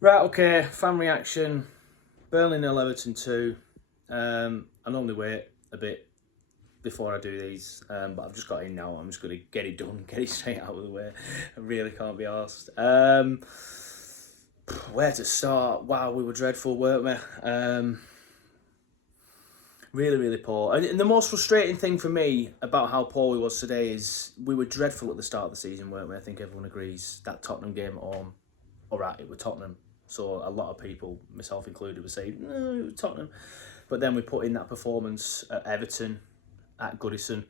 Right, okay, fan reaction. Burnley 0, Everton 2. I normally wait a bit before I do these, but I've just got in now. I'm just going to get it done, get it straight out of the way. I really can't be arsed. Where to start? Wow, we were dreadful, weren't we? Really, really poor. And the most frustrating thing for me about how poor we was today is we were dreadful at the start of the season, weren't we? I think everyone agrees that Tottenham game at home, alright, it was Tottenham. So a lot of people, myself included, were saying, no, it was Tottenham. But then we put in that performance at Everton, at Goodison.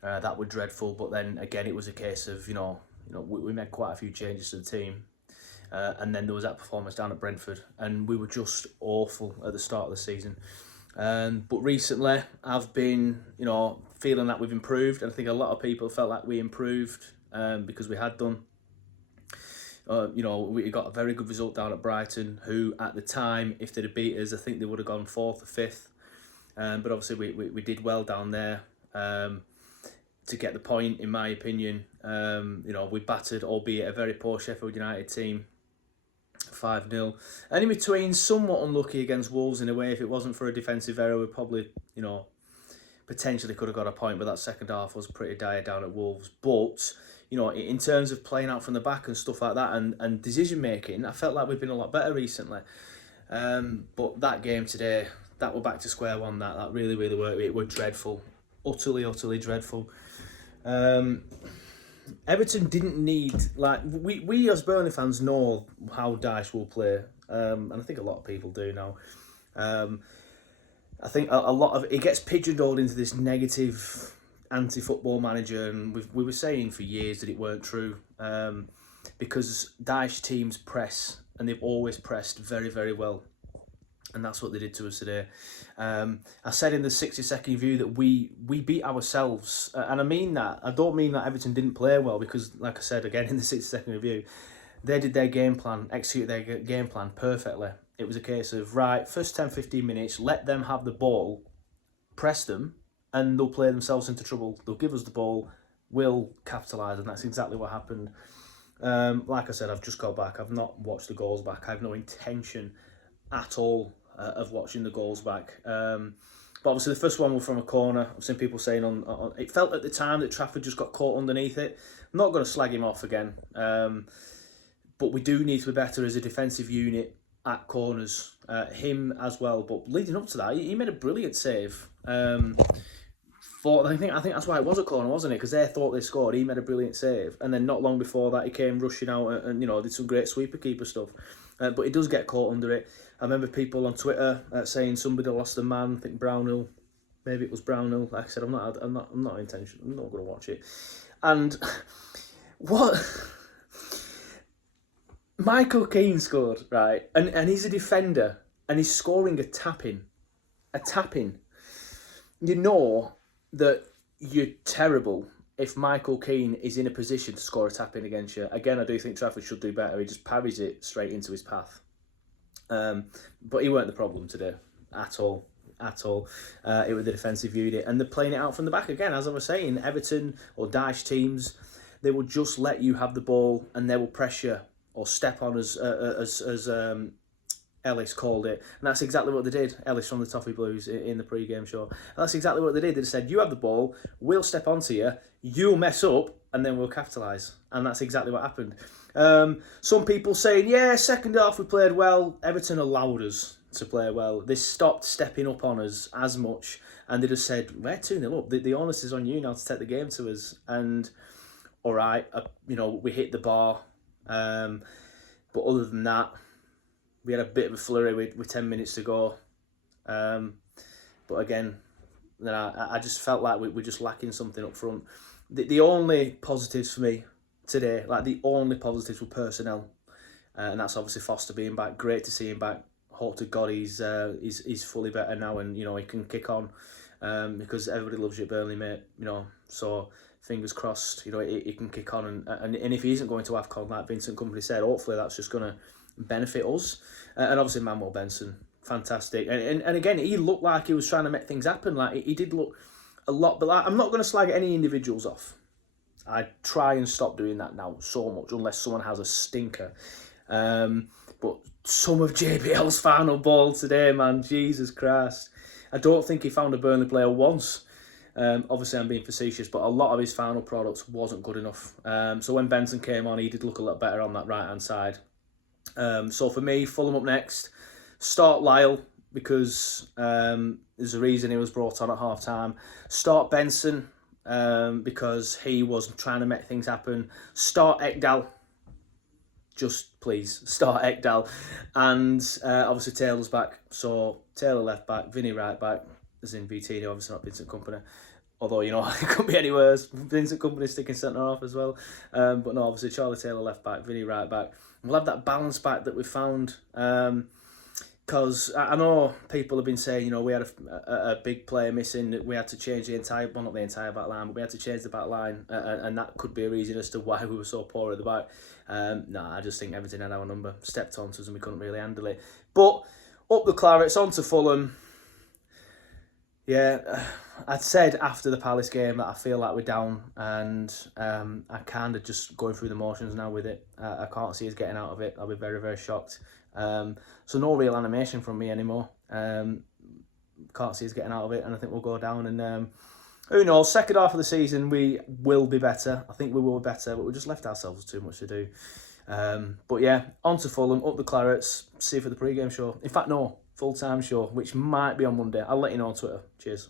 That were dreadful. But then again, it was a case of, we made quite a few changes to the team. And then there was that performance down at Brentford. And we were just awful at the start of the season. But recently, I've been, feeling that we've improved. And I think a lot of people felt like we improved because we had done. We got a very good result down at Brighton, who at the time, if they'd have beat us, I think they would have gone fourth or fifth. But obviously, we did well down there to get the point, in my opinion. We battered, albeit a very poor Sheffield United team, 5-0. And in between, somewhat unlucky against Wolves in a way. If it wasn't for a defensive error, we probably, potentially could have got a point, but that second half was pretty dire down at Wolves. But in terms of playing out from the back and stuff like that, and decision making, I felt like we've been a lot better recently. But that game today, that were back to square one. That really, really worked. It were dreadful, utterly, utterly dreadful. Everton didn't need, like, we as Burnley fans know how Dyche will play, and I think a lot of people do now. I think a lot of it gets pigeonholed into this negative anti-football manager, and we were saying for years that it weren't true, because Dyche teams press, and they've always pressed very, very well, and that's what they did to us today. I said in the 60-second review that we beat ourselves, and I mean that. I don't mean that Everton didn't play well, because, like I said again in the 60-second review, they did their game plan, executed their game plan perfectly. It was a case of, right, first 10-15 minutes, let them have the ball, press them, and they'll play themselves into trouble. They'll give us the ball, we'll capitalise, and that's exactly what happened. Like I said, I've just got back. I've not watched the goals back. I have no intention at all of watching the goals back. But obviously the first one was from a corner. I've seen people saying on it felt at the time that Trafford just got caught underneath it. I'm not going to slag him off again. But we do need to be better as a defensive unit at corners. Him as well. But leading up to that, he made a brilliant save. I think that's why it was a corner, wasn't it? Because they thought they scored. He made a brilliant save, and then not long before that, he came rushing out and did some great sweeper keeper stuff. But he does get caught under it. I remember people on Twitter saying somebody lost a man. I think Brownhill, maybe it was Brownhill. Like I said, I'm not intentional. I'm not going to watch it. And what Michael Keane scored, right? And he's a defender, and he's scoring a tapping. You know that you're terrible if Michael Keane is in a position to score a tap in against you. Again, I do think Trafford should do better. He just parries it straight into his path. But he weren't the problem today at all. It was the defensive unit, and they're playing it out from the back again. As I was saying, Everton or Dyche teams, they will just let you have the ball, and they will pressure or step on as Ellis called it, and that's exactly what they did. Ellis from the Toffee Blues in the pre-game show. And that's exactly what they did. They said, "You have the ball, we'll step onto you, you'll mess up, and then we'll capitalise." And that's exactly what happened. Some people saying, "Yeah, second half we played well." Everton allowed us to play well. They stopped stepping up on us as much, and they just said, "We're 2-0 up. The onus is on you now to take the game to us." And all right, we hit the bar, but other than that, we had a bit of a flurry with 10 minutes to go. But again, I just felt like we're just lacking something up front. The only positives for me today, the only positives were personnel. And that's obviously Foster being back. Great to see him back. Hope to God he's fully better now, and he can kick on, because everybody loves you at Burnley, mate. So fingers crossed. He can kick on, and if he isn't going to AFCON, like Vincent Kompany said, hopefully that's just gonna benefit us. And obviously Manuel Benson, fantastic. And again, he looked like he was trying to make things happen. Like he did look a lot, but I'm not going to slag any individuals off. I try and stop doing that now so much, unless someone has a stinker. But some of JBL's final ball today, man. Jesus Christ. I don't think he found a Burnley player once. Obviously, I'm being facetious, but a lot of his final products wasn't good enough. So when Benson came on, he did look a lot better on that right-hand side. So for me, Fulham up next. Start Lyle, because there's a reason he was brought on at half-time. Start Benson, because he was trying to make things happen. Start Ekdal. Just please start Ekdal. And obviously Taylor's back. So Taylor left back, Vinny right back, as in Vitinho, obviously not Vincent Kompany. Although, you know, it couldn't be any worse. Vincent Kompany sticking centre half as well. But no, obviously Charlie Taylor left back, Vinny right back. We'll have that balance back that we found. Because I know people have been saying, you know, we had a big player missing. We had to change the entire, well, not the entire back line, but we had to change the back line. And that could be a reason as to why we were so poor at the back. No, I just think Everton had our number, stepped onto us and we couldn't really handle it. But up the Clarets, on to Fulham. Yeah, I'd said after the Palace game that I feel like we're down, and I kind of just going through the motions now with it. I can't see us getting out of it. I'll be very, very shocked. So no real animation from me anymore. Can't see us getting out of it, and I think we'll go down. And who knows? Second half of the season we will be better. I think we will be better, but we just left ourselves too much to do. But yeah, on to Fulham, up the Clarets. See you for the pre-game show. In fact, no, full-time show, which might be on Monday. I'll let you know on Twitter. Cheers.